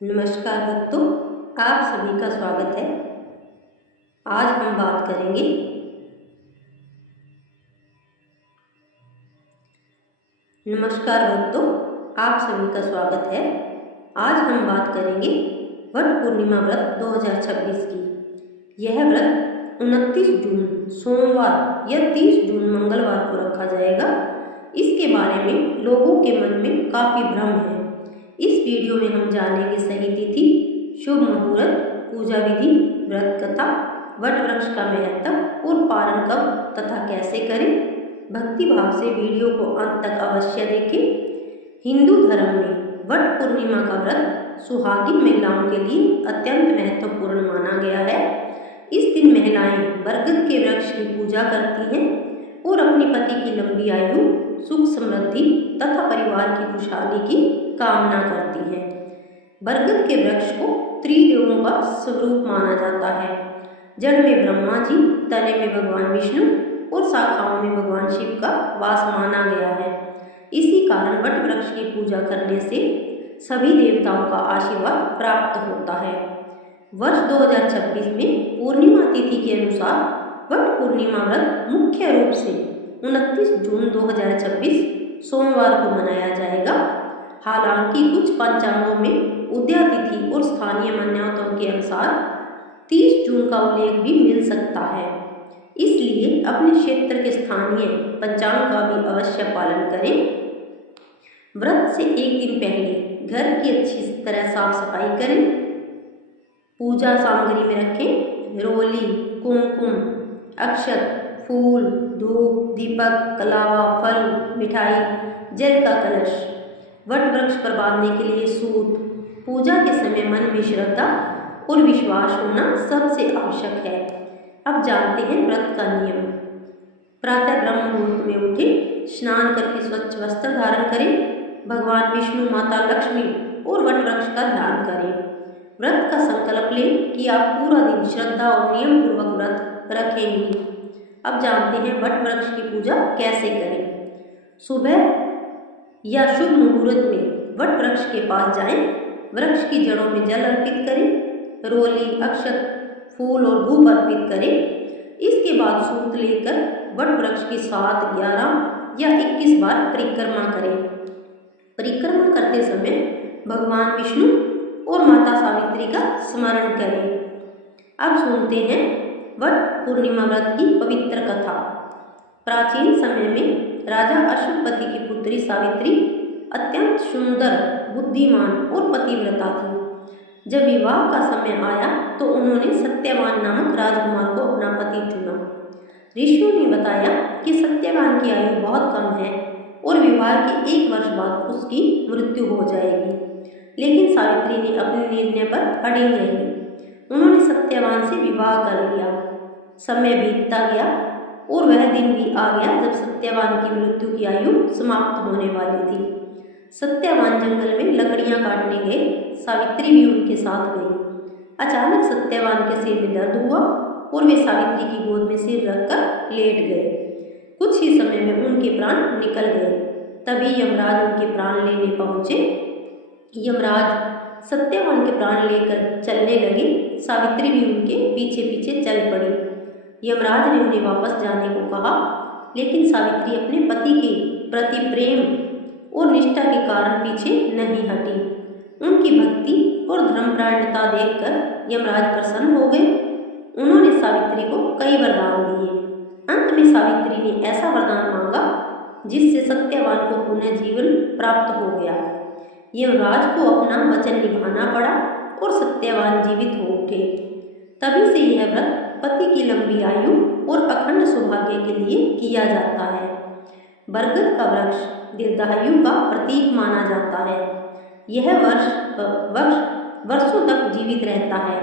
नमस्कार बच्चों, आप सभी का स्वागत है। आज हम बात करेंगे नमस्कार बच्चों, आप सभी का स्वागत है। आज हम बात करेंगे वट पूर्णिमा व्रत 2026 की। यह व्रत 29 जून सोमवार या 30 जून मंगलवार को रखा जाएगा। इसके बारे में लोगों के मन में काफ़ी भ्रम है। इस वीडियो में हम जानेंगे सही तिथि, शुभ मुहूर्त, पूजा विधि, व्रत कथा, वट वृक्ष का महत्व और पारण कब तथा कैसे करें। भक्ति भाव से वीडियो को अंत तक अवश्य देखें। हिंदू धर्म में वट पूर्णिमा का व्रत सुहागिन महिलाओं के लिए अत्यंत महत्वपूर्ण माना गया है। इस दिन महिलाएं बरगद के वृक्ष की पूजा करती हैं और अपने पति की लंबी आयु, सुख समृद्धि तथा परिवार की खुशहाली की कामना करती हैं। बरगद के वृक्ष को त्रिदेवों का स्वरूप माना जाता है। जड़ में ब्रह्मा जी, तने में भगवान विष्णु और शाखाओं में भगवान शिव का वास माना गया है। इसी कारण वट वृक्ष की पूजा करने से सभी देवताओं का आशीर्वाद प्राप्त होता है। वर्ष 2026 में पूर्णिमा तिथि के अनुसार वट पूर्णिमा व्रत मुख्य रूप से 29 जून 2026 सोमवार को मनाया जाएगा। हालांकि कुछ पंचांगों में उदया तिथि और स्थानीय मान्यताओं के अनुसार 30 जून का उल्लेख भी मिल सकता है। इसलिए अपने क्षेत्र के स्थानीय पंचांग का भी अवश्य पालन करें। व्रत से एक दिन पहले घर की अच्छी तरह साफ सफाई करें। पूजा सामग्री में रखें रोली, कुमकुम, अक्षत, फूल, धूप, दीपक, कलावा, फल, मिठाई, जल का कलश, वट वृक्ष पर बांधने के लिए सूत। पूजा के समय मन में श्रद्धा और विश्वास होना सबसे आवश्यक है। अब जानते हैं व्रत का नियम। प्रातः ब्रह्म मुहूर्त में उठें, स्नान करके स्वच्छ वस्त्र धारण करें, भगवान विष्णु, माता लक्ष्मी और वट वृक्ष का ध्यान करें। व्रत का संकल्प लें कि आप पूरा दिन श्रद्धा और नियम पूर्वक व्रत रखेंगे। अब जानते हैं वट वृक्ष की पूजा कैसे करें। सुबह या शुभ मुहूर्त में वट वृक्ष के पास जाएं, वृक्ष की जड़ों में जल अर्पित करें, रोली, अक्षत, फूल और धूप अर्पित करें। इसके बाद सूत लेकर वट वृक्ष की 7, 11 या 21 बार परिक्रमा करें। परिक्रमा करते समय भगवान विष्णु और माता सावित्री का स्मरण करें। अब सुनते हैं वट पूर्णिमा व्रत की पवित्र कथा। प्राचीन समय में राजा अश्वपति की पुत्री सावित्री अत्यंत सुंदर, बुद्धिमान और पतिव्रता थी। जब विवाह का समय आया तो उन्होंने सत्यवान नामक राजकुमार को अपना पति चुना। ऋषियों ने बताया कि सत्यवान की आयु बहुत कम है और विवाह के 1 वर्ष बाद उसकी मृत्यु हो जाएगी। लेकिन सावित्री ने अपने निर्णय पर अड़िग रही। उन्होंने सत्यवान से विवाह कर लिया। समय बीतता गया और वह दिन भी आ गया जब सत्यवान की मृत्यु की आयु समाप्त होने वाली थी। सत्यवान जंगल में लकड़ियां काटने गए। सावित्री भी उनके साथ गई। अचानक सत्यवान के सिर में दर्द हुआ और वे सावित्री की गोद में सिर रखकर लेट गए। कुछ ही समय में उनके प्राण निकल गए। तभी यमराज उनके प्राण लेने पहुंचे। यमराज सत्यवान के प्राण लेकर चलने लगे। सावित्री भी उनके पीछे पीछे चल पड़ी। यमराज ने उन्हें वापस जाने को कहा, लेकिन सावित्री अपने पति के प्रति प्रेम और निष्ठा के कारण पीछे नहीं हटी। उनकी भक्ति और धर्मपरायणता देखकर यमराज प्रसन्न हो गए। उन्होंने सावित्री को कई वरदान दिए। अंत में सावित्री ने ऐसा वरदान मांगा जिससे सत्यवान को पुनः जीवन प्राप्त हो गया। यमराज को अपना वचन निभाना पड़ा और सत्यवान जीवित हो उठे। तभी से यह व्रत पति की लंबी आयु और अखंड सौभाग्य के लिए किया जाता है। बरगद का वृक्ष दीर्घायु का प्रतीक माना जाता है। यह वर्षों तक जीवित रहता है।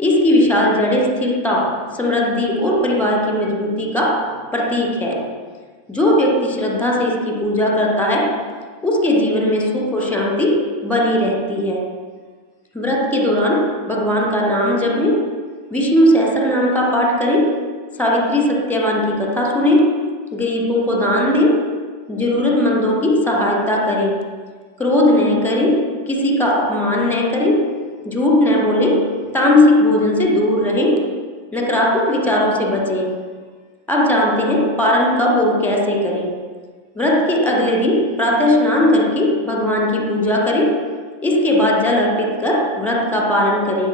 इसकी विशाल जड़ें स्थिरता, समृद्धि और परिवार की मजबूती का प्रतीक है। जो व्यक्ति श्रद्धा से इसकी पूजा करता है उसके जीवन में सुख और शांति बनी रहती है। व्रत के दौरान भगवान का नाम जपें, विष्णु सहस्त्र नाम का पाठ करें, सावित्री सत्यवान की कथा सुनें, गरीबों को दान दें, जरूरतमंदों की सहायता करें, क्रोध न करें, किसी का अपमान न करें, झूठ न बोलें, तामसिक भोजन से दूर रहें, नकारात्मक विचारों से बचें। अब जानते हैं पारण कब और कैसे करें। व्रत के अगले दिन प्रातः स्नान करके भगवान की पूजा करें। इसके बाद जल अर्पित कर व्रत का पारण करें।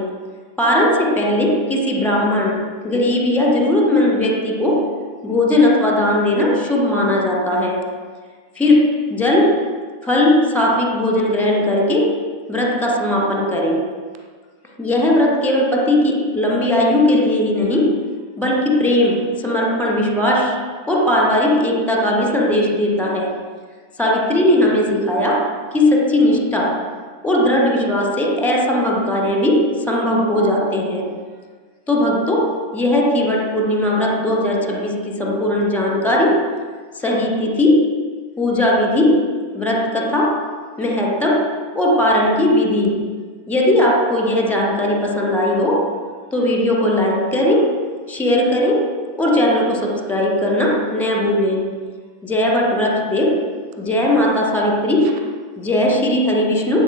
पारण से पहले किसी ब्राह्मण, गरीब या जरूरतमंद व्यक्ति को भोजन अथवा दान देना शुभ माना जाता है। फिर जल, फल, सात्विक भोजन ग्रहण करके व्रत का समापन करें। यह व्रत केवल पति की लंबी आयु के लिए ही नहीं, बल्कि प्रेम, समर्पण, विश्वास और पारिवारिक एकता का भी संदेश देता है। सावित्री ने हमें सिखाया कि सच्ची निष्ठा और दृढ़ विश्वास से असंभव कार्य भी संभव हो जाते हैं। तो भक्तों, यह थी वट पूर्णिमा व्रत 2026 की संपूर्ण जानकारी। सही तिथि, पूजा विधि, व्रत कथा, महत्व और पारण की विधि। यदि आपको यह जानकारी पसंद आई हो तो वीडियो को लाइक करें, शेयर करें और चैनल को सब्सक्राइब करना न भूलें। जय वट वृक्ष देव, जय माता सावित्री, जय श्री हरि विष्णु।